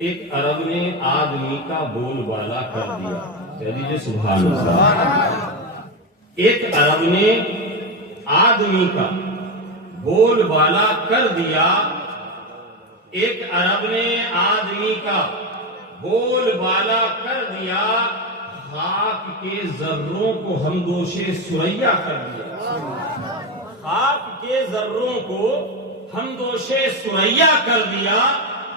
ایک عرب نے آدمی کا بول بالا کر دیا. کہہ سبحان اللہ. ایک عرب نے آدمی کا بول بالا کر دیا. ایک عرب نے آدمی کا بول بالا کر دیا. خاک کے ذروں کو ہمدوش ثریا کر دیا. خاک کے ذروں کو ہمدوش ثریا کر دیا.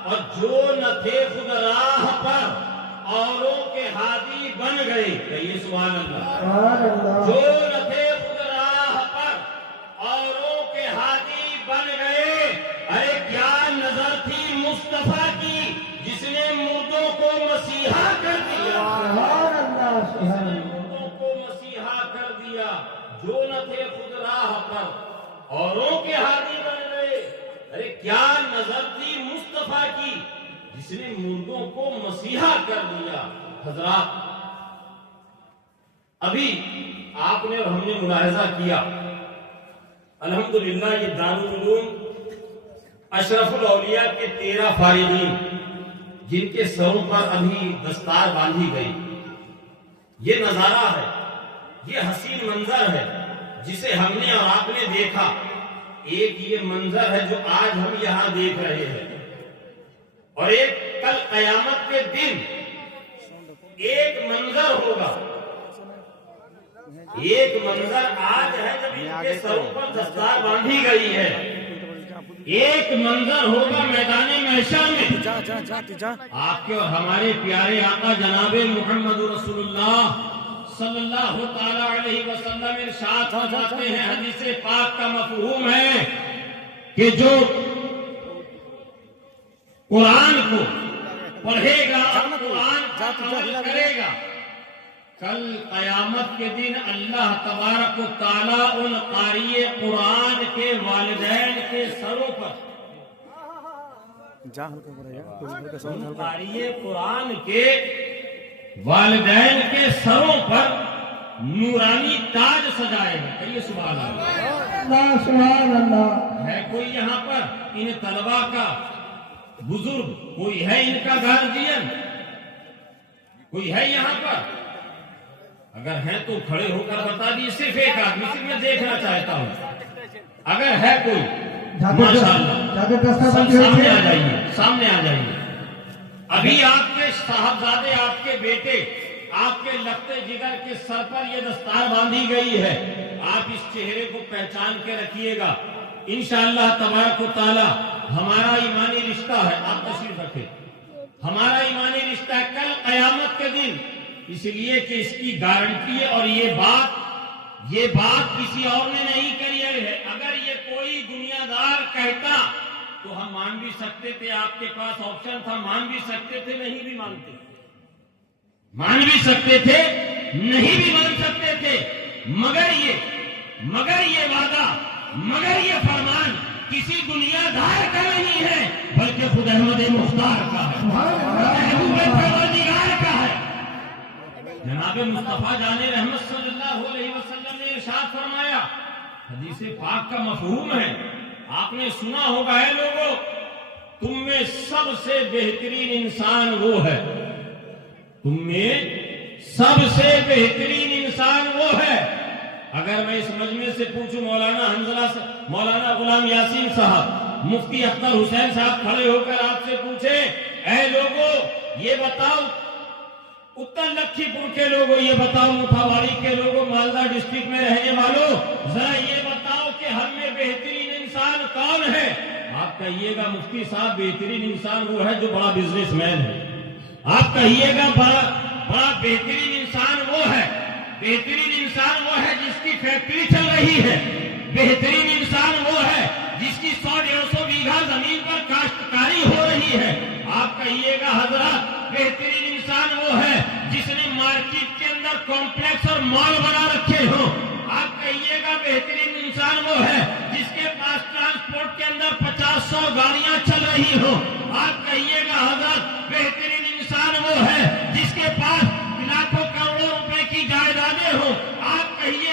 اور جو نہ تھے خود راہ پر اوروں کے ہادی بن گئے. کہیے سبحان اللہ. جو نہ تھے خود راہ پر اوروں کے ہادی بن گئے. ارے کیا نظر تھی مصطفیٰ کی جس نے مردوں کو مسیحا کر دیا. مردوں کو مسیحا کر دیا. جو نہ تھے خود راہ پر اوروں کے ہادی بن گئے. ارے کیا نظر تھی مصطفیٰ کی جس نے مردوں کو مسیحا کر دیا. حضرات ابھی آپ نے اور ہم نے ملاحظہ کیا الحمدللہ یہ دارالعلوم اشرف الاولیاء کے 13 فارغین جن کے سروں پر ابھی دستار باندھی گئی. یہ نظارہ ہے, یہ حسین منظر ہے جسے ہم نے اور آپ نے دیکھا. ایک یہ منظر ہے جو آج ہم یہاں دیکھ رہے ہیں, اور ایک کل قیامت کے دن ایک منظر ہوگا. ایک منظر آج ہے جب ان کے سروں پر دستار باندھی گئی ہے. ایک منظر ہوگا میدان محشر میں. آپ کے اور ہمارے پیارے آقا جناب محمد رسول اللہ صلی اللہ تعالی علیہ وسلم ارشاد فرماتے ہیں, حدیث پاک کا مفہوم ہے کہ جو قرآن کو پڑھے گا, قرآن کا عمل کرے گا, کل قیامت کے دن اللہ تبارک و تعالی ان قاری قرآن کے والدین کے سروں پر, قاری قرآن کے والدین کے سروں پر نورانی تاج سجائے گا. کہیے سبحان اللہ. سبحان اللہ. ہے کوئی یہاں پر ان طلباء کا بزرگ, کوئی ہے ان کا گارجین, کوئی ہے یہاں پر؟ اگر ہے تو کھڑے ہو کر بتا دیجیے. صرف ایک آدمی, صرف میں دیکھنا چاہتا ہوں. اگر ہے کوئی ماشاءاللہ سامنے آ جائیے, سامنے آ جائیے. ابھی آپ کے صاحبزادے, آپ کے بیٹے, آپ کے لختے جگر کے سر پر یہ دستار باندھی گئی ہے. آپ اس چہرے کو پہچان کے رکھیے گا انشاءاللہ تبارک و تعالی. ہمارا ایمانی رشتہ ہے, آپ تشریف رکھیں. ہمارا ایمانی رشتہ ہے کل قیامت کے دن, اس لیے کہ اس کی گارنٹی ہے. اور یہ بات کسی اور نے نہیں کری ہے. اگر یہ کوئی دنیا دار کہتا تو ہم مان بھی سکتے تھے, آپ کے پاس آپشن تھا, مان بھی سکتے تھے, نہیں بھی مانتے. مان بھی سکتے تھے, نہیں بھی مان سکتے تھے. مگر یہ وعدہ, مگر یہ فرمان کسی دنیا دار کا نہیں ہے, بلکہ خود احمد مختار کا ہے, محبوب پروردگار کا ہے. جناب مصطفیٰ جان رحمت صلی اللہ علیہ وسلم نے ارشاد فرمایا, حدیث پاک کا مفہوم ہے, آپ نے سنا ہوگا. ہے لوگوں, تم میں سب سے بہترین انسان وہ ہے, تم میں سب سے بہترین انسان وہ ہے. اگر میں اس مجمع سے پوچھوں, مولانا حنظلہ, مولانا غلام یاسین صاحب, مفتی اختر حسین صاحب کھڑے ہو کر آپ سے پوچھے, اے لوگوں یہ بتاؤ, اتر لکھی پور کے لوگوں یہ بتاؤ, مٹھاواڑی کے لوگوں, مالدہ ڈسٹرکٹ میں رہنے والوں, ذرا یہ بتاؤ کہ ہم میں بہترین انسان کون ہے؟ آپ کہیے گا مفتی صاحب بہترین انسان وہ ہے جو بڑا بزنس مین ہے. آپ کہیے گا بڑا بہترین انسان وہ ہے, بہترین انسان وہ ہے جس کی فیکٹری چل رہی ہے, بہترین انسان وہ ہے جس کی 100-150 بیگھہ زمین پر کاشتکاری ہو رہی ہے. آپ کہیے گا حضرات بہترین انسان وہ ہے جس نے مارکیٹ کے اندر کمپلیکس اور مال بنا رکھے ہوں. آپ کہیے گا بہترین انسان وہ ہے جس کے پاس ٹرانسپورٹ کے اندر 50-100 گاڑیاں چل رہی ہوں. آپ کہیے گا حضرت بہترین انسان وہ ہے جس کے پاس لاکھوں کروڑوں روپے کی جائیدادیں ہوں. آپ کہیے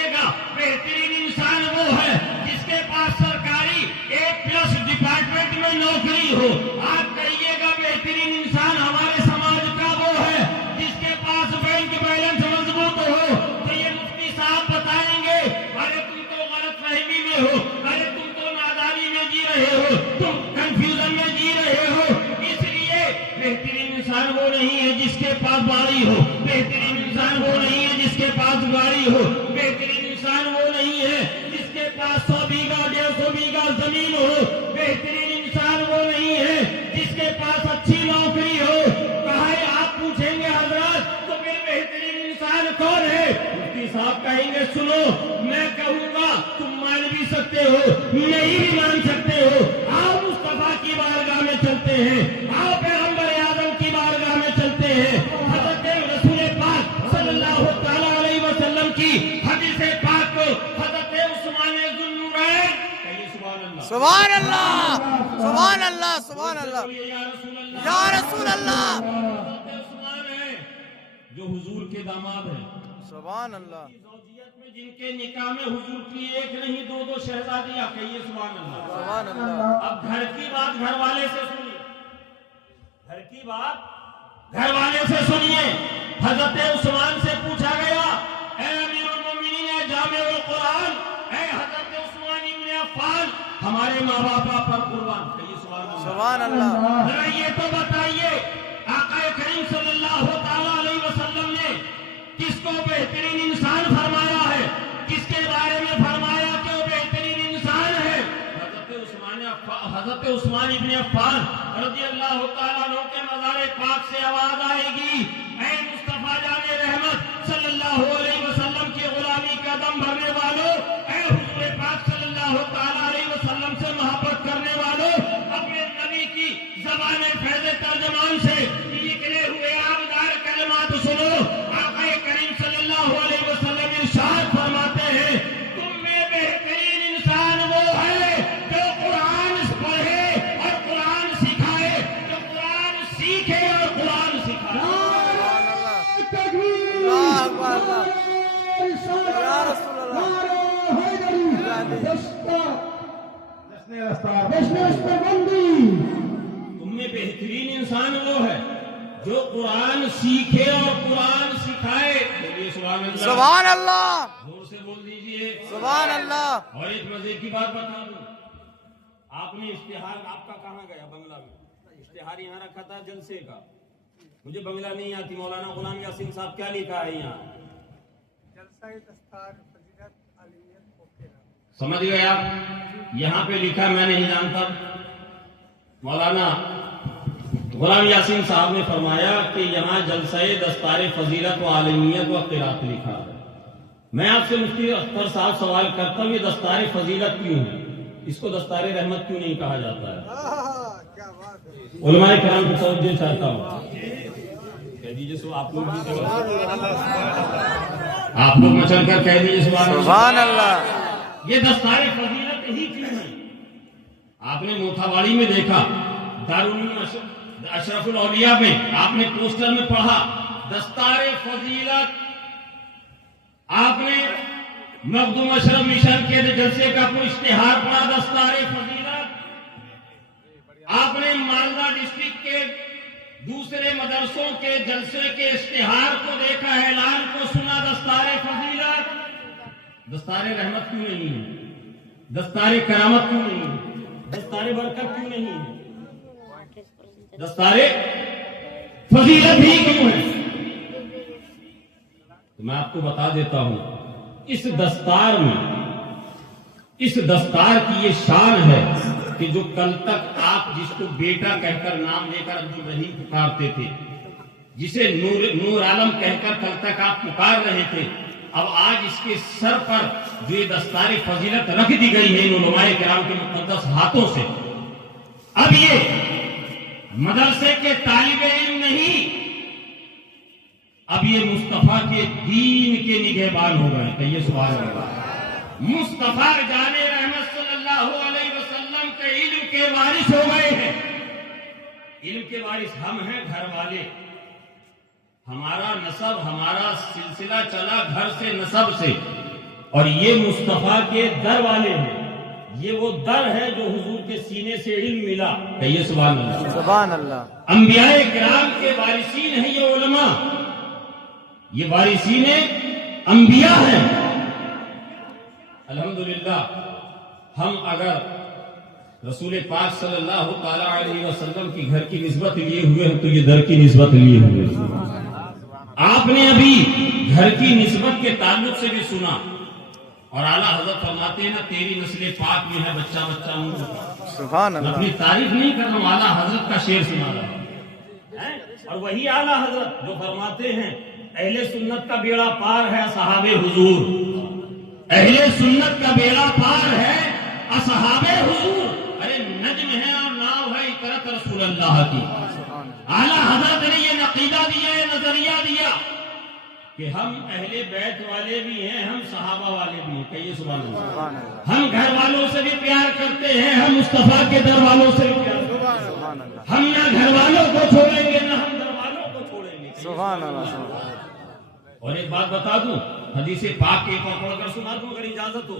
پٹواری ہو. بہترین انسان وہ نہیں ہے جس کے پاس 100 بیگھہ 150 بیگھہ زمین ہو. بہترین انسان وہ نہیں ہے جس کے پاس اچھی نوکری ہو. کہا ہے آپ پوچھیں گے حضرات تو پھر بہترین انسان کون ہے؟ مفتی صاحب کہیں گے سنو میں کہوں گا تم مان بھی سکتے ہو نہیں بھی مان سکتے ہو. آؤ مصطفیٰ کی بارگاہ میں چلتے ہیں. آؤ پیغمبر اعظم کی بارگاہ میں چلتے ہیں. حضرت رسول پاک صلی اللہ تعالیٰ علیہ وسلم کی حدیث پاک کو حضرت عثمان ذو النورین کہیے سبحان اللہ سبحان اللہ سبحان اللہ سبحان اللہ یا رسول اللہ. حضرت عثمان ہے جو حضور کے داماد ہیں. سبحان اللہ. زوجیت میں جن کے نکاح میں حضور کی ایک نہیں دو شہزادیاں. کہیے سبحان اللہ سبحان اللہ. اب گھر کی بات گھر والے سے سنیے. گھر کی بات گھر والے سے سنیے. حضرت عثمان سے پوچھا گیا اے امیر المومنین اے جامع القرآن اے حضرت عثمان ابن عفان ہمارے ماں باپ پر قربان. کہیے سبحان اللہ. ذرا یہ تو بتائیے آقا کریم صلی اللہ تعالیٰ علیہ وسلم نے کس کو بہترین انسان فرمایا ہے؟ کس کے بارے میں فرمایا کہ وہ بہترین انسان ہے؟ حضرت عثمان ابن عفان رضی اللہ تعالیٰ عنہ کے مزار پاک سے آواز آئے گی اے مصطفیٰ جان رحمت صلی اللہ علیہ وسلم کی غلامی کا دم بھرنے والوں, اے حضور پاک صلی اللہ تعالیٰ علیہ وسلم سے محبت کرنے والوں, اپنے نبی کی زبان فیض ترجمان سے نکلے ہوئے آبدار کلمات سنو. آقا کریم صلی اللہ علیہ وسلم ارشاد فرماتے ہیں تم میں بہترین انسان وہ ہے جو قرآن پڑھے اور قرآن سکھائے, جو قرآن سیکھے اور قرآن سکھائے. یا رسول اللہ. تم میں بہترین انسان وہ ہے جو قرآن سیکھے اور قرآن سکھائے. بولیے سبحان اللہ. سبحان اللہ. زور سے بول دیجئے سبحان اللہ. اور ایک مزے کی بات بتا دوں, آپ نے اشتہار آپ کا کہاں گیا؟ بنگلہ میں اشتہار یہاں رکھا تھا جلسے کا. مجھے بنگلہ نہیں آتی. مولانا غلام یاسین صاحب کیا لکھا ہے یہاں؟ سمجھ گئے آپ؟ یہاں پہ لکھا میں نہیں جانتا. مولانا غلام یاسین صاحب نے فرمایا کہ یہاں جلسہ دستار فضیلت و عالمیت و قرات لکھا ہے. میں آپ سے مفتی اختر صاحب سوال کرتا ہوں یہ دستار فضیلت کیوں ہے؟ اس کو دستار رحمت کیوں نہیں کہا جاتا ہے؟ علماء کرام کی توجہ چاہتا ہوں. کہہ دیجیے سو آپ لوگ مچل کر کہہ دیجیے سبحان اللہ. یہ دستار فضیلت ہی کیوں ہے؟ آپ نے موتھاواڑی میں دیکھا, دارالعلوم اشرف الاولیاء میں آپ نے پوسٹر میں پڑھا دستار فضیلت. آپ نے مخدوم اشرف مشن کے جلسے کا کوئی اشتہار پڑھا دستار فضیلت. آپ نے مالدہ ڈسٹرکٹ کے دوسرے مدرسوں کے جلسے کے اشتہار کو دیکھا, اعلان کو سنا دستار فضیلت. دستار رحمت کیوں نہیں ہے؟ دستار کرامت کیوں نہیں ہے؟ دستار برکت کیوں نہیں ہے؟ دستار فضیلت ہی کیوں ہے؟ تو میں آپ کو بتا دیتا ہوں اس دستار میں, اس دستار کی یہ شان ہے کہ جو کل تک آپ جس کو بیٹا کہہ کر نام لے کر عبدالرحیم پکارتے تھے, جسے نور عالم کہہ کر کل تک آپ پکار رہے تھے, اب آج اس کے سر پر جو یہ دستار فضیلت رکھ دی گئی ہے ان علماء کرام کے مقدس ہاتھوں سے, اب یہ مدرسے کے طالب علم نہیں, اب یہ مصطفیٰ کے دین کے نگہبان ہو گئے. کہیے سبحان اللہ. مصطفیٰ جان رحمت صلی اللہ علیہ وسلم کے علم کے وارث ہو گئے ہیں. علم کے وارث ہم ہیں, گھر والے. ہمارا نسب, ہمارا سلسلہ چلا گھر سے, نسب سے, اور یہ مصطفیٰ کے در والے ہیں. یہ وہ در ہے جو حضور کے سینے سے علم ملا. کہیے سبحان اللہ. سبحان اللہ. انبیاء کرام کے وارثین ہیں یہ علماء, یہ وارثین انبیاء ہیں. الحمدللہ ہم اگر رسول پاک صلی اللہ تعالی علیہ وسلم کی گھر کی نسبت لیے ہوئے ہیں تو یہ در کی نسبت لیے ہوئے ہیں. آپ نے ابھی گھر کی نسبت کے تعلق سے بھی سنا، اور اعلیٰ حضرت فرماتے ہیں نا تیری نسل پاک میں ہے بچہ بچہ ہوں. سبحان میں اللہ. اپنی تعریف نہیں کر رہا ہوں، اعلیٰ حضرت کا شعر سنا رہا ہوں. اور وہی اعلیٰ حضرت جو فرماتے ہیں اہل سنت کا بیڑا پار ہے اصحاب حضور، اہل سنت کا بیڑا پار ہے اصحاب حضور. ارے نجم ہے اور ناؤ ہے اطرت رسول اللہ کی. اعلیٰ حضرت نے یہ عقیدہ دیا، یہ نظریہ دیا کہ ہم اہل بیت والے بھی ہیں، ہم صحابہ والے بھی ہیں. کہیے سبحان اللہ. ہم گھر والوں سے بھی پیار کرتے ہیں، ہم مصطفیٰ کے در والوں سے بھی پیار کرتے ہیں. ہم نہ گھر والوں کو چھوڑیں گے نہ ہم در والوں کو چھوڑیں گے. سبحان اللہ. اور ایک بات بتا دوں، حدیث پاک کے پڑھ کر سنا دوں اگر اجازت ہو.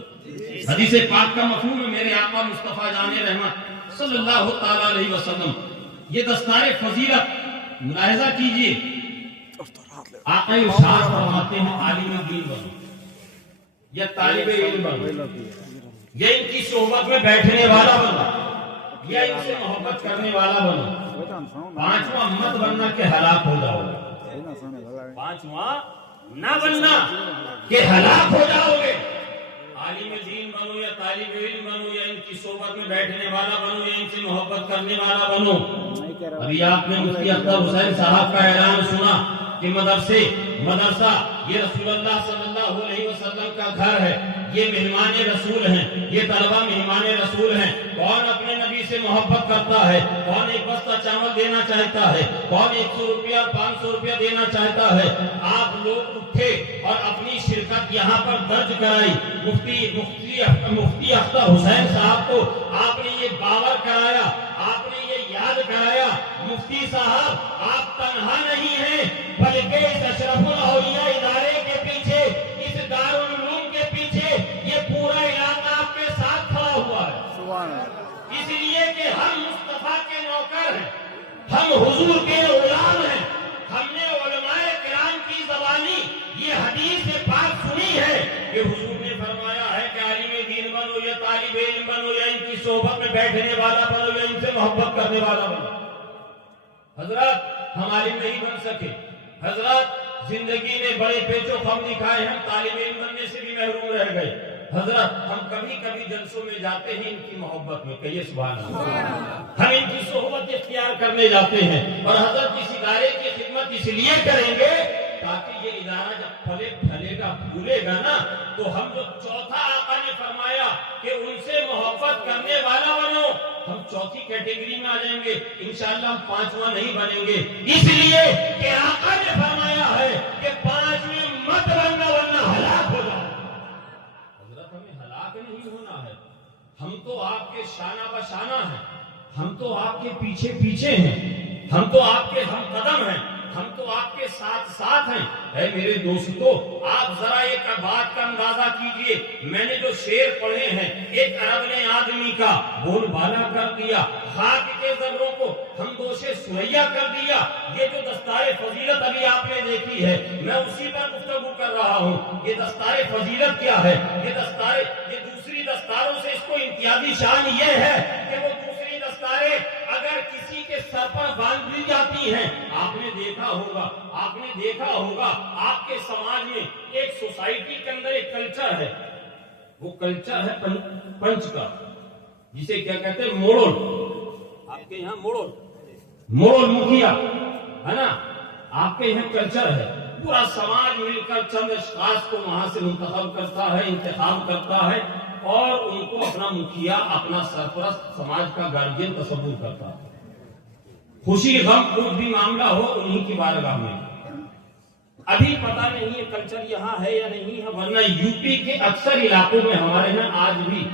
حدیث پاک کا مفہوم ہے میرے آقا مصطفیٰ جان رحمت صلی اللہ تعالی علیہ وسلم. یہ دستار فضیلت ملاحظہ کیجئے. آقا ارشاد فرماتے ہیں عالم دین بنو یا طالب علم بنو یا ان کی صحبت میں بیٹھنے والا بنو یا ان سے محبت کرنے والا بنو. پانچواں مت بننا کہ ہلاک ہو جاؤ گے. پانچواں نہ بننا کہ ہلاک ہو جاؤ گے. عالم دین بنو یا طالب علم بنو یا ان کی صحبت میں بیٹھنے والا بنو یا ان سے محبت کرنے والا بنو. ابھی آپ نے مفتی اختر حسین صاحب کا اعلان سنا کہ مدرسہ یہ رسول اللہ صلی اللہ علیہ وسلم کا گھر ہے، یہ مہمان رسول ہیں، یہ طلبہ مہمان رسول ہیں. کون اپنے نبی سے محبت کرتا ہے؟ کون ایک بستہ چاول دینا چاہتا ہے؟ کون 100 روپیہ 500 روپیہ دینا چاہتا ہے؟ آپ لوگ اٹھے اور اپنی شرکت یہاں پر درج کرائی. مفتی اختر حسین صاحب کو آپ نے یہ باور کرایا، آپ نے یہ یاد کرایا مفتی صاحب آپ تنہا نہیں ہیں بلکہ اس اشرف الاولیاء ادارے کے پیچھے، اس دارالعلوم کے پیچھے یہ پورا علاقہ آپ کے ساتھ کھڑا ہوا ہے. اس لیے کہ ہم مصطفیٰ کے نوکر ہیں، ہم حضور کے غلام ہیں. ہم نے علماء کرام کی زبانی یہ حدیث پاک سنی ہے کہ حضور نے فرمایا ہے کہ عالم دین بنو یا طالب علم بنو یا ان کی صحبت میں بیٹھنے والا بنو یا ان سے محبت کرنے والا بنو. حضرات ہم عالم نہیں بن سکے، حضرات زندگی میں بڑے پیچ و خم دکھائے، ہم طالب علم بننے سے بھی محروم رہ گئے. حضرت ہم کبھی کبھی جلسوں میں جاتے ہیں ان کی محبت میں. کہیے سبحان اللہ. ہم ان کی صحبت اختیار کرنے جاتے ہیں اور حضرت اس ادارے کی خدمت اس لیے کریں گے تاکہ یہ ادارہ جب پھلے گا پھولے گا نا تو ہم جو چوتھا آقا نے فرمایا کہ ان سے محبت کرنے والا بنو، ہم چوتھی کیٹیگری میں آ جائیں گے. انشاءاللہ ہم پانچواں نہیں بنیں گے، اس لیے کہ آقا نے فرمایا ہے کہ پانچویں مت بننا ورنہ ہلاک ہو جاؤ. حضرت ہمیں ہلاک نہیں ہونا ہے، ہم تو آپ کے شانہ بشانہ ہیں، ہم تو آپ کے پیچھے پیچھے ہیں، ہم تو آپ کے ہم قدم ہیں، ہم تو آپ کے ساتھ ساتھ ہیں. اے میرے دوستو آپ ذرا ایک بات کا اندازہ کیجئے. میں نے جو شعر پڑھے ہیں، ایک عرب نے آدمی کا بول بالا کر دیا، خاک کے ذروں کو ہم دوشے سویا کر دیا. یہ جو دستار فضیلت ابھی آپ نے دیکھی ہے میں اسی پر گفتگو کر رہا ہوں. یہ دستار فضیلت کیا ہے؟ یہ دوسری دستاروں سے اس کو امتیازی شان یہ ہے کہ وہ دوسری دستاریں اگر کسی کے سر پر باندھ دی جاتی ہیں، آپ نے دیکھا ہوگا آپ کے سماج میں ایک سوسائٹی کے اندر ایک کلچر ہے، وہ کلچر ہے پنچ کا، جسے کیا کہتے ہیں موڑول. آپ کے یہاں موڑول مکھیا ہے نا، آپ کے یہاں کلچر ہے. پورا سماج مل کر چند اشخاص کو وہاں سے منتخب کرتا ہے، انتخاب کرتا ہے اور ان کو اپنا مکھیا، اپنا سرپرست، سماج کا گارجین تصور کرتا ہے. خوشی غم کچھ بھی معاملہ ہو انہی کی بارگاہ میں. ابھی پتہ نہیں یہ کلچر یہاں ہے یا نہیں ہے، ورنہ یو پی کے اکثر علاقوں میں ہمارے یہاں آج بھی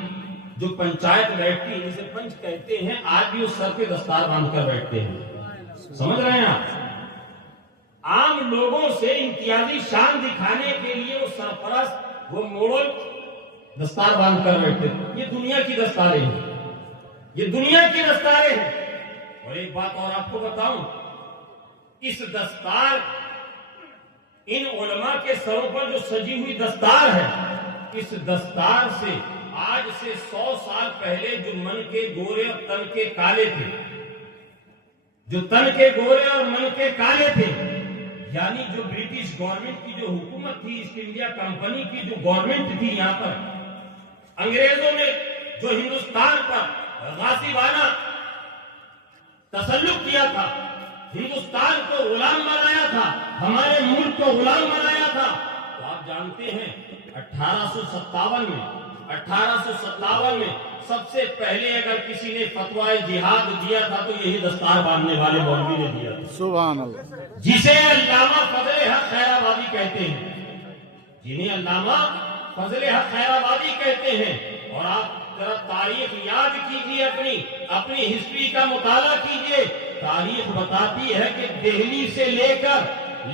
جو پنچایت بیٹھتی ہے جسے پنچ کہتے ہیں، آج بھی اس سر پہ دستار باندھ کر بیٹھتے ہیں. سمجھ رہے ہیں آپ؟ عام لوگوں سے امتیازی شان دکھانے کے لیے وہ سرپرست، وہ موڑل دستار باندھ کر بیٹھتے. یہ دنیا کی دستاریں ہیں، یہ دنیا کی دستاریں ہیں. اور ایک بات اور آپ کو بتاؤں، اس دستار، ان علماء کے سروں پر جو سجی ہوئی دستار ہے، اس دستار سے آج سے 100 سال پہلے جو من کے گورے اور تن کے کالے تھے، جو تن کے گورے اور من کے کالے تھے، یعنی جو برٹش گورنمنٹ کی جو حکومت تھی، ایسٹ انڈیا کمپنی کی جو گورنمنٹ تھی، یہاں پر انگریزوں نے جو ہندوستان پر غاصبانہ تسلط کیا تھا، ہندوستان کو غلام بنایا تھا، ہمارے ملک کو غلام بنایا تھا، تو آپ جانتے ہیں 1857 میں سب سے پہلے اگر کسی نے فتویٰ جہاد دیا تھا تو یہی دستار باندھنے والے مولوی نے دیا تھا، سبحان اللہ، جسے علامہ فضل حق خیرآبادی کہتے ہیں، جنہیں علامہ فضل حق خیرآبادی کہتے ہیں۔ اور آپ ذرا تاریخ یاد کیجئے، اپنی ہسٹری کا مطالعہ کیجئے، تاریخ بتاتی ہے کہ دہلی سے لے کر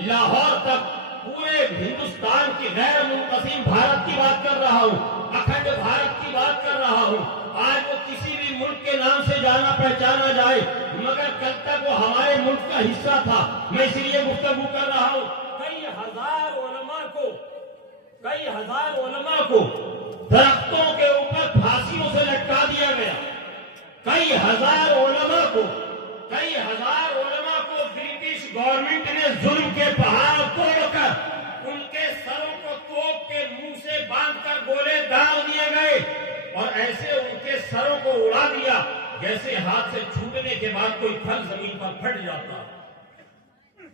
لاہور تک پورے ہندوستان کی غیر منقسم بھارت کی بات کر رہا ہوں، اکھنڈ بھارت کی بات کر رہا ہوں، آج وہ کسی بھی ملک کے نام سے جانا پہچانا جائے، مگر کل تک وہ ہمارے ملک کا حصہ تھا۔ میں اس لیے گفتگو کر رہا ہوں، کئی ہزار علماء کو درختوں کے اوپر پھانسیوں سے لٹکا دیا گیا، کئی ہزار علماء کو برٹش گورنمنٹ نے ظلم کے پہاڑ توڑ کر ان کے سروں کو توپ کے منہ سے باندھ کر گولے داغ دیے گئے، اور ایسے ان کے سروں کو اڑا دیا جیسے ہاتھ سے چھوٹنے کے بعد کوئی پھل زمین پر پھٹ جاتا ہے،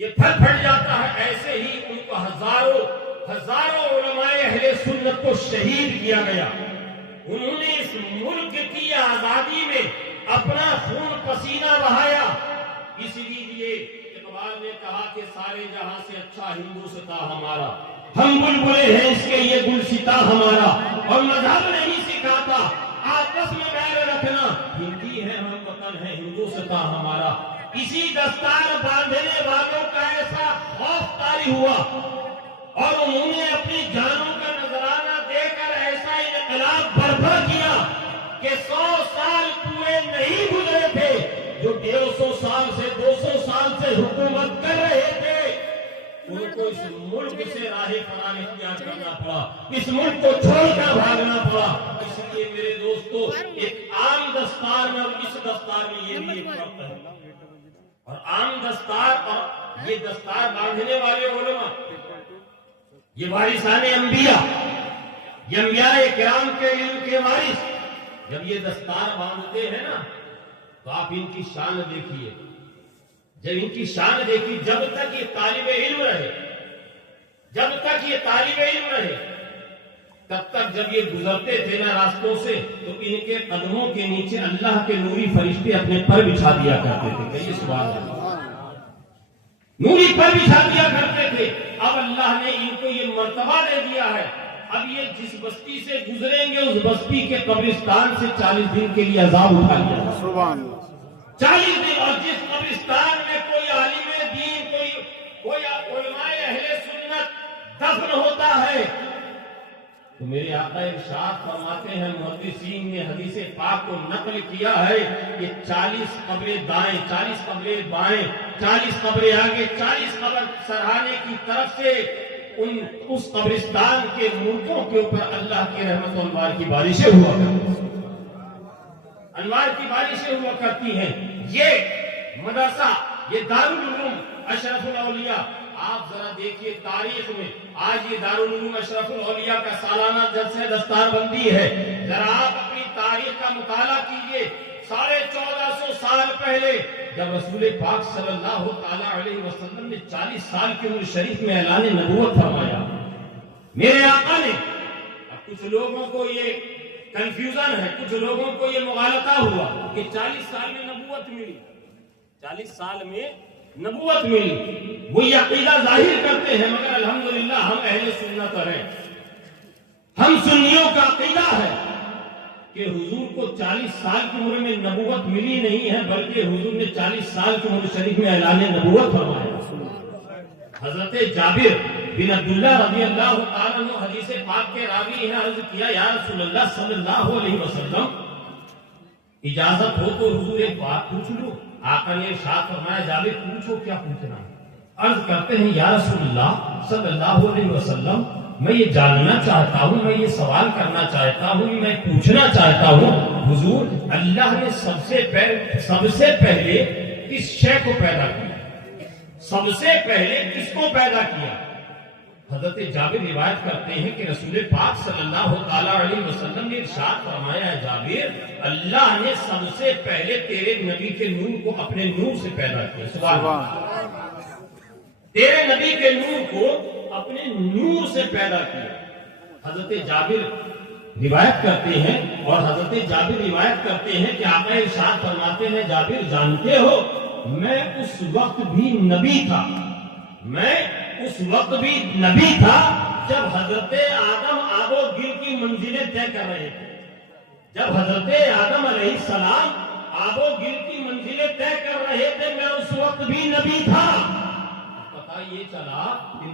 یہ پھل پھٹ جاتا ہے، ایسے ہی ان کو ہزاروں علماء اہل سنت کو شہید کیا گیا۔ انہوں نے اس ملک کی آزادی میں اپنا خون پسینہ بہایا، اس لیے اقبال نے کہا کہ سارے جہاں سے اچھا ہندوستاں ہمارا، ہم بلبلے ہیں اس کے یہ گلستاں ہمارا، اور مذہب نہیں سکھاتا آپس میں بیر رکھنا، ہندی ہے ہم وطن ہے ہندوستاں ہمارا۔ اسی دستار باندھنے والوں کا ایسا خوف طاری ہوا اور انہوں نے اپنی جانوں کا نذرانہ دے کر ایسا انقلاب برپا کیا کہ 100 سال پورے نہیں گزرے تھے جو 150 سال سے 200 سال سے حکومت کر رہے تھے، ان کو اس ملک سے راہ فرار اختیار کرنا پڑا، اس ملک کو چھوڑ کر بھاگنا پڑا۔ اس لیے میرے دوستو، ایک عام دستار میں اور اس دستار میں یہ بھی ایک فرق ہے، اور عام دستار اور یہ دستار باندھنے والے علماء، یہ وارثان انبیاء، یہ انبیاء کرام کے علم کے وارث جب یہ دستار باندھتے ہیں نا تو آپ ان کی شان دیکھیے، جب ان کی شان دیکھیے، جب تک یہ طالب علم رہے تب تک جب یہ گزرتے تھے نا راستوں سے تو ان کے قدموں کے نیچے اللہ کے نوری فرشتے اپنے پر بچھا دیا کرتے تھے، کہیے سبحان اللہ، نوری پر بچھا دیا کرتے تھے۔ اب اللہ نے ان کو یہ مرتبہ دے دیا ہے، اب یہ جس بستی سے گزریں گے اس بستی کے قبرستان سے 40 دن کے لیے عذاب اٹھا لیا، سبحان اللہ، 40 دن، اور جس قبرستان میں کوئی عالم دین، کوئی علماء اہل سنت دفن ہوتا ہے تو میرے آقا ارشاد فرماتے ہیں، محدثین نے حدیث پاک کو نقل کیا ہے کہ 40 قبریں دائیں، 40 قبریں بائیں، 40 قبریں آگے، 40 قبر سرہانے کی طرف سے اس قبرستان کے مردوں کے اوپر اللہ کی رحمت و انوار کی بارشیں ہوا کرتی ہیں۔ یہ مدرسہ، یہ دارالعلوم اشرف الاولیاء، آپ ذرا دیکھیے تاریخ میں، آج یہ دارالعلوم اشرف الاولیاء کا سالانہ جلسہ دستار بندی ہے، ذرا آپ اپنی تاریخ کا مطالعہ کیجئے۔ 1450 سال پہلے جب رسول پاک صلی اللہ تعالی علیہ وسلم نے 40 سال کی عمر شریف میں اعلان نبوت فرمایا، میرے آقا نے، اب کچھ لوگوں کو یہ کنفیوژن ہے، کچھ لوگوں کو یہ مغالطہ ہوا کہ 40 سال میں نبوت ملی، 40 سال میں نبوت ملی، وہ یہ عقیدہ ظاہر کرتے ہیں، مگر الحمدللہ ہم اہل سنت ہیں، ہم سنیوں کا عقیدہ ہے کہ حضور کو 40 سال کی عمر میں نبوت ملی نہیں ہے، بلکہ حضور نے 40 سال کی عمر شریف میں اعلان نبوت فرمایا۔ حضرت جابر بن عبداللہ رضی اللہ تعالیٰ عنہ حدیث پاک کے راوی ہیں، عرض کیا یا رسول اللہ صلی اللہ علیہ وسلم اجازت ہو تو حضور ایک بات پوچھ لو۔ آقا نے ارشاد فرمایا جابر پوچھو، کیا پوچھنا ہے؟ عرض کرتے ہیں یا رسول اللہ صلی اللہ علیہ وسلم میں یہ جاننا چاہتا ہوں، میں یہ سوال کرنا چاہتا ہوں، میں پوچھنا چاہتا ہوں حضور اللہ نے سب سے پہلے کس شے کو پیدا کیا؟ سب سے پہلے کس کو پیدا کیا؟ حضرت جابر روایت کرتے ہیں کہ رسول پاک صلی اللہ تعالی علیہ وسلم نے ارشاد فرمایا ہے، جابر اللہ نے سب سے پہلے تیرے نبی کے نور کو اپنے نور سے پیدا کیا۔ سبحان اللہ، تیرے نبی کے نور کو اپنے نور سے پیدا کیا۔ حضرت جابر روایت کرتے ہیں اور حضرت جابر روایت کرتے ہیں کہ آقا ارشاد فرماتے ہیں، جابر جانتے ہو میں اس وقت بھی نبی تھا، میں اس وقت بھی نبی تھا جب حضرت آدم آب و گل کی منزلیں طے کر رہے تھے۔ جب حضرت آدم علیہ السلام آب و گل کی منزلیں طے کر رہے تھے، میں اس وقت بھی نبی تھا۔ پتہ یہ چلا کہ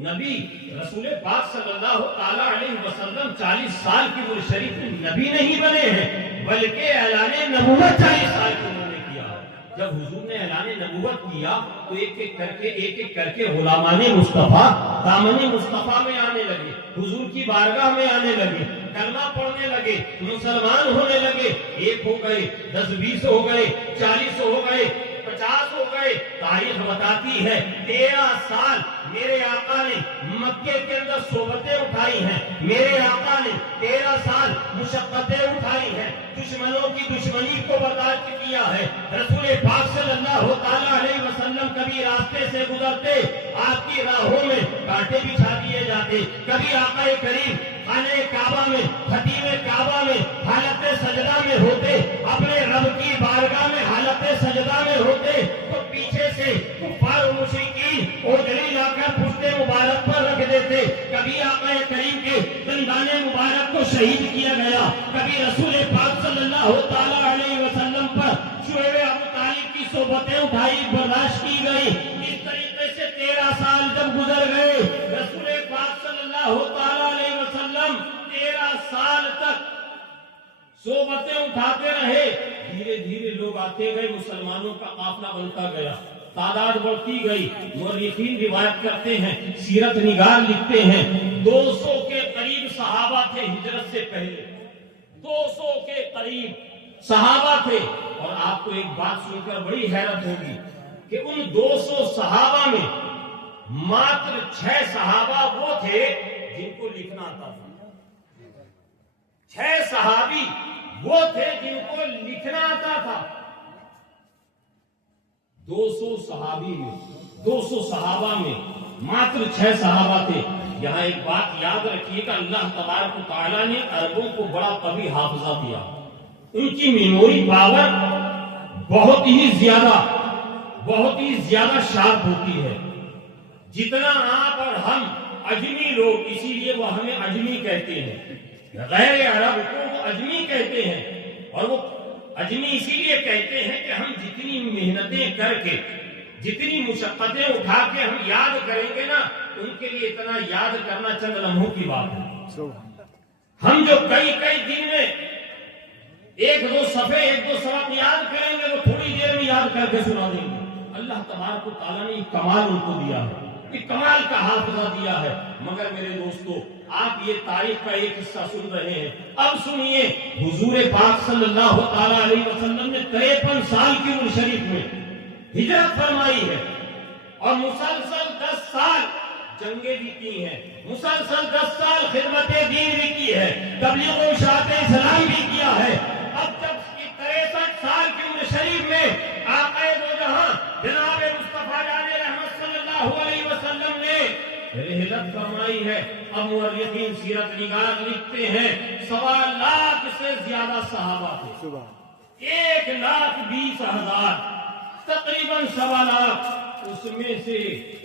نبی رسول پاک صلی اللہ تعالی علیہ وسلم 40 سال کی عمر شریف میں نبی نہیں بنے ہیں، بلکہ اعلان نبوت 40 سال کی عمر میں کیا۔ جب حضور نے اعلان نبوت کیا تو ایک ایک کر کے غلامان مصطفیٰ دامن مصطفیٰ میں آنے لگے، حضور کی بارگاہ میں آنے لگے، کلمہ پڑھنے لگے، مسلمان ہونے لگے۔ 1 ہو گئے، 10 20 ہو گئے، 40 ہو گئے، 50 ہو گئے۔ تاریخ بتاتی ہے 13 سال میرے آقا نے مکے کے اندر صحبتیں اٹھائی ہیں، میرے آقا نے 13 سال مشقتیں اٹھائی ہیں، دشمنوں کی دشمنی کو برداشت کیا ہے۔ رسول پاک صلی اللہ تعالی علیہ وسلم کبھی راستے سے گزرتے، آپ کی راہوں میں کانٹے بچھا دیے جاتے، کبھی آقا کریم خانہ کعبہ میں، خطیب کعبہ میں حالت سجدہ میں ہوتے، اپنے رب کی بارگاہ میں حالت سجدہ میں ہوتے تو پیچھے سے کفار و مشرکین اوجھلی لا کر پشت مبارک پر رکھ دیتے۔ کبھی آقا کریم کے دندان مبارک کو شہید کیا گیا، کبھی رسول پاک صلی اللہ تعالی علیہ وسلم پر شعیب ابو طالب کی صحبتیں اٹھائی، برداشت کی گئی۔ اس طریقے سے 13 سال جب گزر گئے، رسول پاک صلی اللہ تعالی علیہ وسلم 13 سال تک صحبتیں اٹھاتے رہے۔ دھیرے دھیرے لوگ آتے گئے، مسلمانوں کا قافلہ بنتا گیا، تعداد بڑھتی گئی۔ مورخین روایت کرتے ہیں، سیرت نگار لکھتے ہیں 200 کے قریب صحابہ تھے ہجرت سے پہلے، 200 کے قریب صحابہ تھے۔ اور آپ کو ایک بات سن کر بڑی حیرت ہوگی کہ ان 200 صحابہ میں ماتر 6 صحابہ وہ تھے جن کو لکھنا آتا تھا۔ 6 صحابی وہ تھے جن کو لکھنا آتا تھا۔ 200 صحابی میں، 200 صحابہ میں ماتر 6 صحابہ تھے۔ یہاں ایک بات یاد رکھیے کہ اللہ تبارک و تعالیٰ نے عربوں کو بڑا قوی حافظہ دیا، ان کی میموری پاور بہت ہی زیادہ شارپ ہوتی ہے۔ جتنا آپ اور ہم اجمی لوگ، اسی لیے وہ ہمیں اجمی کہتے ہیں، غیر عرب کو وہ اجمی کہتے ہیں، اور وہ اجمی اسی لیے کہتے ہیں کہ ہم جتنی محنتیں کر کے، جتنی مشقتیں اٹھا کے ہم یاد کریں گے نا، ان کے لیے اتنا یاد کرنا چند لمحوں کی بات ہے۔ ہم جو کئی دن میں 1-2 صفحے 1-2 سبق یاد کریں گے، وہ تھوڑی دیر میں یاد کر کے سنا دیں گے۔ اللہ تبارک و تعالیٰ نے ایک کمال ان کو دیا ہے، ایک کمال کا حافظہ دیا ہے۔ مگر میرے دوستو، آپ یہ تاریخ کا ایک حصہ سن رہے ہیں، اب سنیے حضور پاک صلی اللہ تعالی علیہ وسلم نے 53 سال کی عمر شریف میں ہجرت فرمائی ہے، اور مسلسل 10 سال جنگیں بھی کی ہیں، مسلسل 10 سال خدمت دین بھی کی ہے، تبلیغ و اشاعت اسلام بھی کیا ہے۔ اب جب 63 سال کی عمر شریف میں آقا دو جہاں جناب مصطفیٰ جان رحمت صلی اللہ علیہ وسلم نے رحلت فرمائی ہے، اب مورخین سیرت نگار لکھتے ہیں 1.25 لاکھ سے زیادہ صحابہ تھے، 1,20,000 تقریباً 1.25 لاکھ، اس میں سے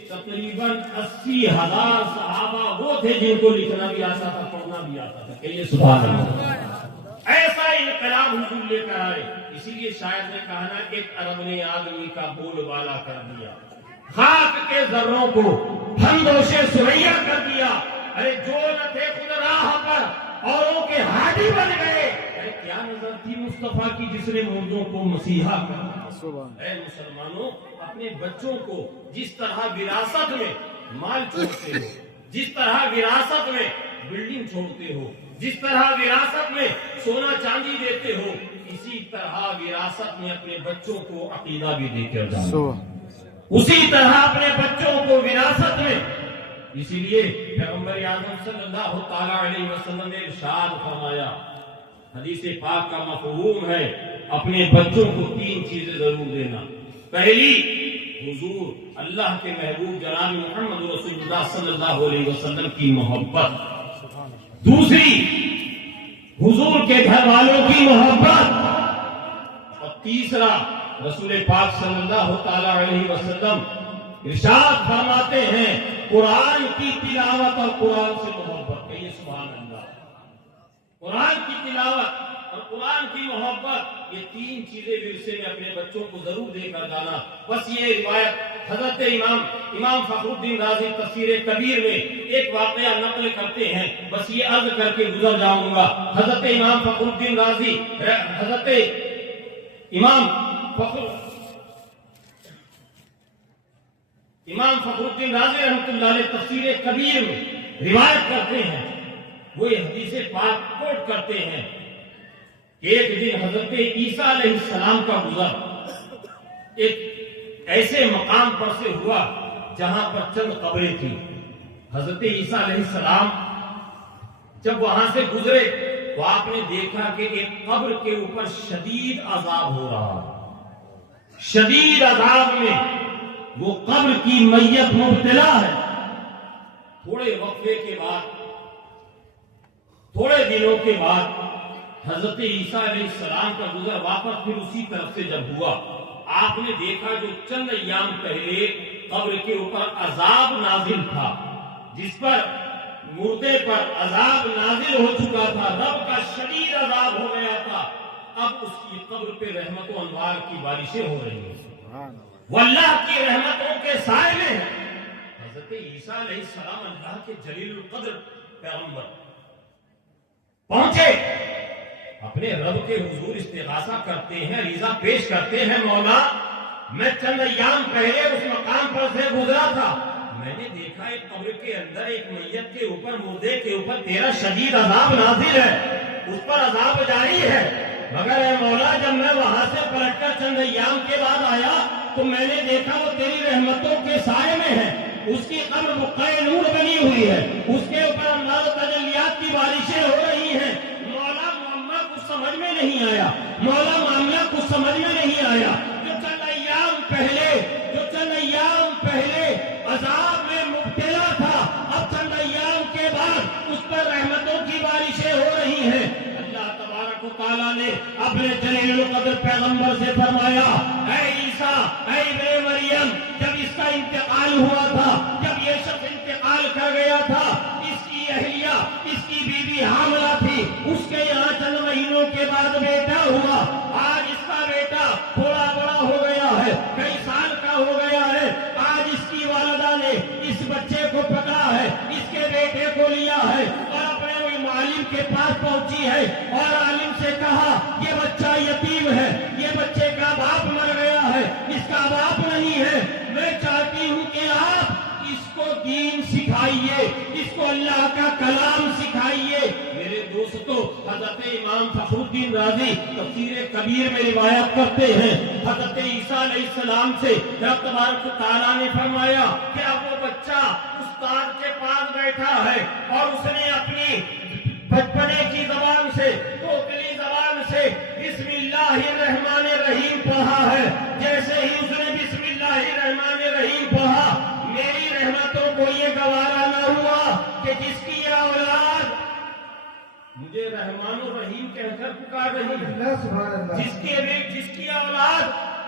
تقریباً 80,000 صحابہ وہ تھے جن کو لکھنا بھی آتا تھا، پڑھنا بھی آتا تھا۔ کہیے سبحان اللہ۔ ایسا انقلاب حضور لے کر آئے، اسی لیے شاید نے کہا نا، ایک عرب نے آدمی کا بول بالا کر دیا، خاک کے ذروں کو ہمدوش سریا کر دیا۔ ارے جو نہ تھے خود راہ پر اوروں کے ہادی بن گئے۔ ارے کیا نظر تھی مصطفیٰ کی جس نے مردوں کو مسیحا کر دیا۔ اے مسلمانوں، اپنے بچوں کو جس طرح وراثت میں مال چھوڑتے ہو، جس طرح وراثت میں بلڈنگ چھوڑتے ہو، جس طرح وراثت میں سونا چاندی دیتے ہو، اسی طرح وراثت میں اپنے بچوں کو عقیدہ بھی دے کر جاؤ۔ اسی طرح اپنے بچوں کو وراثت میں. اسی لیے پیغمبر اعظم صلی اللہ تعالی علیہ وسلم نے ارشاد فرمایا، حدیث پاک کا مفہوم ہے اپنے بچوں کو 3 چیزیں ضرور دینا. پہلی، حضور اللہ کے محبوب جناب محمد رسول اللہ صلی اللہ علیہ وسلم کی محبت. دوسری، حضور کے گھر والوں کی محبت. اور تیسرا، رسول پاک صلی اللہ تعالی علیہ وسلم ارشاد فرماتے ہیں قرآن کی تلاوت اور قرآن سے محبت. کہیے سبحان اللہ. قرآن کی تلاوت اور قرآن کی محبت، یہ 3 چیزیں ورثے میں اپنے بچوں کو ضرور دے کر جانا. بس یہ روایت حضرت امام فخر الدین رازی تفسیر کبیر میں ایک واقعہ نقل کرتے ہیں. بس یہ عرض کر کے گزر جاؤں گا. حضرت امام فخر الدین رازی رحمۃ اللہ علیہ تفسیر کبیر میں روایت کرتے ہیں، وہ یہ حدیث پاک کوٹ کرتے ہیں کہ ایک دن حضرت عیسیٰ علیہ السلام کا گزر ایک ایسے مقام پر سے ہوا جہاں پر چند قبریں تھیں. حضرت عیسیٰ علیہ السلام جب وہاں سے گزرے تو آپ نے دیکھا کہ ایک قبر کے اوپر شدید عذاب ہو رہا. شدید عذاب میں وہ قبر کی میت مبتلا ہے. تھوڑے وقفے کے بعد، تھوڑے دنوں کے بعد حضرت عیسیٰ علیہ السلام کا گزر واپس پھر اسی طرف سے جب ہوا، آپ نے دیکھا جو چند ایام پہلے قبر کے اوپر عذاب نازل تھا، جس پر مردے پر عذاب نازل ہو چکا تھا، رب کا شدید عذاب ہو گیا تھا، اب اس کی قبر پہ رحمت و انوار کی بارشیں ہو رہی ہیں. وہ اللہ کی رحمتوں کے سائے میں ہے. حضرت عیسیٰ علیہ السلام اللہ کے جلیل القدر پیغمبر پہنچے، اپنے رب کے حضور استغاثہ کرتے ہیں، عریضہ پیش کرتے ہیں، مولا میں چند ایام پہلے اس مقام پر سے گزرا تھا، میں نے دیکھا ایک قبر کے اندر ایک میت کے اوپر، مردے کے اوپر تیرا شدید عذاب نازل ہے، اس پر عذاب جاری ہے، مگر اے مولا جب میں وہاں سے پلٹ کر چند ایام کے بعد آیا تو میں نے دیکھا وہ تیری رحمتوں کے سائے میں ہے، اس کی قبر بقعہ نور بنی ہوئی ہے، اس کے اوپر انوار و تجلیات کی بارشیں ہو رہی ہیں. مولا معاملہ کچھ سمجھ میں نہیں آیا، مولا معاملہ کچھ سمجھ میں نہیں آیا. جو چند ایام پہلے عذاب میں مبتلا تھا، اب چند ایام کے بعد اس پر رحمتوں کی بارشیں ہو رہی ہیں. اللہ تبارک و تعالیٰ نے اپنے جلیل القدر پیغمبر سے فرمایا، اے عیسیٰ، اے ابن مریم، جب اس کا انتقال ہوا تھا، جب یہ شخص انتقال کر گیا تھا، اس کی اہلیہ، اس کی بیوی حاملہ تھی، اس کے یہاں چند مہینوں کے بعد بیٹا ہوا. آج اس کا بیٹا تھوڑا بڑا ہو گیا ہے، کئی سال کا ہو گیا ہے. آج اس کی والدہ نے اس بچے کو پکڑا ہے، اس کے بیٹے کو لیا ہے اور اپنے وہی عالم کے پاس پہنچی ہے اور عالم سے کہا یہ بچہ یتیم ہے، یہ بچے کا باپ مر گیا ہے، اس کا باپ نہیں ہے، میں چاہتی ہوں کہ آپ اس کو دین سکھائیے، اس کو اللہ کا کلام سکھائیے. میرے دوستو، حضرت امام فخر الدین رازی تفسیر کبیر میں روایت کرتے ہیں، حضرت عیسیٰ علیہ السلام سے رب تبارک و تعالیٰ نے فرمایا کہ اب وہ بچہ استاد کے پاس بیٹھا ہے اور اس نے اپنی بچپنے کی زبان سے، کوکلی زبان سے بسم اللہ الرحمن الرحیم پڑھا ہے. جیسے ہی اس نے بسم اللہ الرحمن الرحیم پڑھا، میری رحمتوں کو یہ گوارا نہ ہوا کہ جس کی اولاد مجھے رحمان الرحیم کہہ کر پکار رہی ہے، جس کی اولاد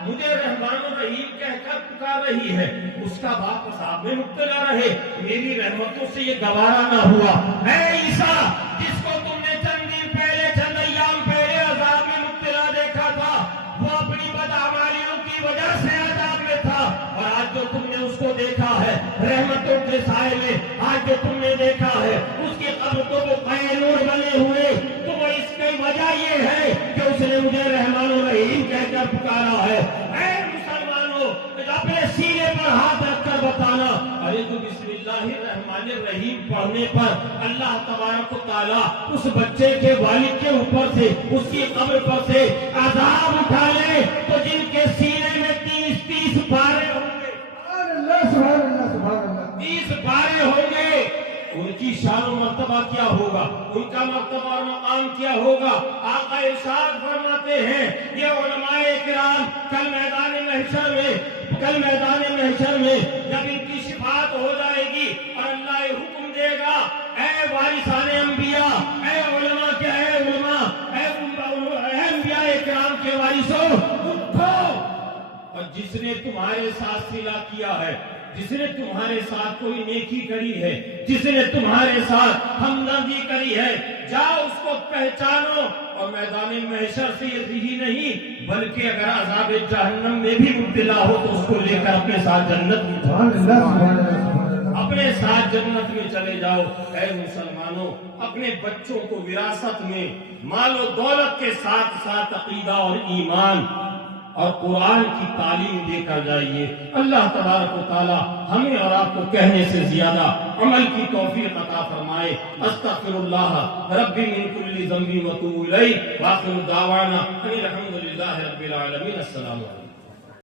مجھے رحمان الرحیم کہہ کر پکار رہی ہے، اس کا باپ عذاب میں مبتلا رہے، میری رحمتوں سے یہ گوارا نہ ہوا. اے عیسیٰ، جس کو تم نے چند دن پہلے، چند ایام پہلے عذاب میں مبتلا دیکھا تھا، وہ اپنی بدعمالیوں کی وجہ سے عذاب میں تھا، اور آج جو تم نے اس کو دیکھا ہے رحمتوں کے سائے میں، آج جو تم نے دیکھا ہے اس کی قبر تو وہ نور بنے ہوئے، تو وہ اس کی وجہ یہ ہے کہ اس نے مجھے رحمان الرحیم کہہ کر پکارا ہے. اے مسلمانوں، اپنے سینے پر ہاتھ رکھ کر بتانا، ارے تو بسم اللہ الرحمن الرحیم پڑھنے پر اللہ تبارک و تعالیٰ اس بچے کے والد کے اوپر سے، اس کی قبر پر سے عذاب اٹھا لے، تو جن کے سینے میں 30 پارے ہوں گے، والے ہوں گے ان کی شان و مرتبہ کیا ہوگا، ان کا مرتبہ اور مقام کیا ہوگا۔ آقا ارشاد فرماتے ہیں یہ علماء کرام کل میدان محشر میں جب ان کی شفاعت ہو جائے گی اور اللہ یہ حکم دے گا، اے وارثان انبیاء، اے علماء کے اے علماء، اے انبیاء کرام کے وارثوں، اٹھو، اور جس نے تمہارے ساتھ صلہ کیا ہے، جس نے تمہارے ساتھ کوئی نیکی کری ہے، جس نے تمہارے ساتھ ہمدردی کری ہے، جاؤ اس کو پہچانو، اور میدان محشر سے یہی نہیں بلکہ اگر عذاب جہنم میں بھی مبتلا ہو تو اس کو لے کر اپنے ساتھ جنت میں چلے جاؤ۔ اے مسلمانوں، اپنے بچوں کو وراثت میں مال و دولت کے ساتھ ساتھ عقیدہ اور ایمان اور قرآن کی تعلیم دے کر جائیے۔ اللہ تبارک و تعالی ہمیں اور آپ کو کہنے سے زیادہ عمل کی توفیق عطا فرمائے۔ استغفر اللہ ربی من کل ذنب واتوب الیہ، وآخر دعوانا ان الحمد للہ رب العالمین۔ السلام علیکم۔